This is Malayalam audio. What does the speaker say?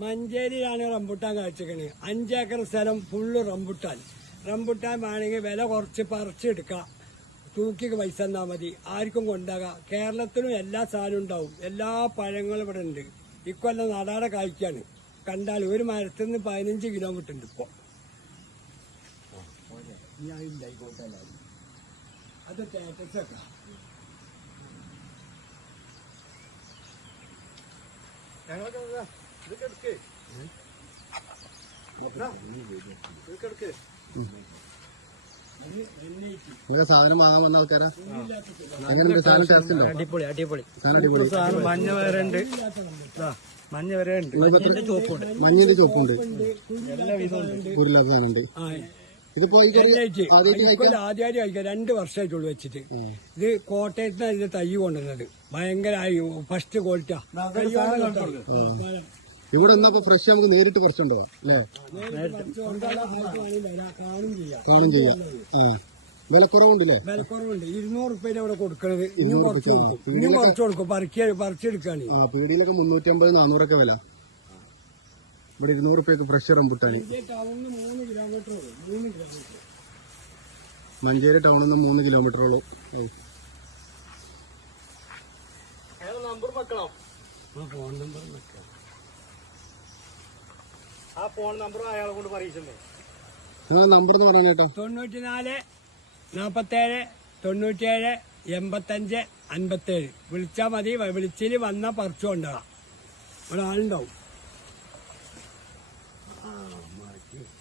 മഞ്ചേരിയിലാണ് റംബുട്ടാൻ കാഴ്ചക്കണ്. 5 ഏക്കർ സ്ഥലം ഫുള്ള് റംബുട്ടാൻ. റംബുട്ടാൻ വേണമെങ്കിൽ വില കുറച്ച് പറിച്ചെടുക്കാം. തൂക്കി പൈസ തന്നാ മതി. ആർക്കും കൊണ്ടാകാം. കേരളത്തിലും എല്ലാ സാധനവും ഉണ്ടാവും. എല്ലാ പഴങ്ങളും ഇവിടെ ഉണ്ട്. ഇക്കൊല്ലം നാടാടെ കായ്ക്കാണ്. കണ്ടാൽ ഒരു മരത്തിൽ നിന്ന് 15 കിലോമീറ്റർ ഉണ്ട് ഇപ്പൊ. അത് സ്റ്റാറ്റസ് ഒക്കെ സാധനം വാങ്ങാൻ വന്ന ആൾക്കാരാ. അടിപൊളി അടിപൊളി മഞ്ഞ വരെ ഉണ്ട്. മഞ്ഞ വരെ ഉണ്ട്. മഞ്ഞന്റെ ചോപ്പുണ്ട്. എല്ലാ വിധമുണ്ട്. ഇതിപ്പോ ആദ്യമായിട്ട് കഴിക്കാം. 2 വർഷമായിട്ടുള്ളൂ വെച്ചിട്ട്. ഇത് കോട്ടയത്ത് നിന്ന് ഇതിന്റെ തൈ കൊണ്ടുവന്നത്. ഭയങ്കരമായി ഫസ്റ്റ് ക്വാളിറ്റിയാ. ഇവിടെ എന്നാ ഫ്രഷ് നമുക്ക് നേരിട്ട് പറിച്ചുണ്ടോ അല്ലേ? കാണും ചെയ്യാം. വിലക്കുറവുണ്ടല്ലേ? വിലക്കുറവുണ്ട്. 200 റുപ്യ ഇവിടെ കൊടുക്കണത്. ഇനിയും കുറച്ച് കൊടുക്കും. പറിച്ചെടുക്കാണ്. പീടിയിലൊക്കെ 350-400 വില. ഇവിടെ 200 റുപ്യക്ക് ഫ്രഷ് റംബുട്ടാൻ. മഞ്ചേരി ടൗണിൽ നിന്ന് 3 കിലോമീറ്ററോളം. നമ്പർ വെക്കണം. ഫോൺ നമ്പർ വെക്കാം. ആ ഫോൺ നമ്പർ അയാളെ കൊണ്ട് പറയിച്ചേ. നമ്പർ എന്ന് പറയാൻ കേട്ടോ. 94 47 97 85 57. വിളിച്ചാൽ മതി. വിളിച്ചില് വന്നാൽ പറിച്ചു കൊണ്ടുപോകാം. ഇവിടെ ആളുണ്ടാവും.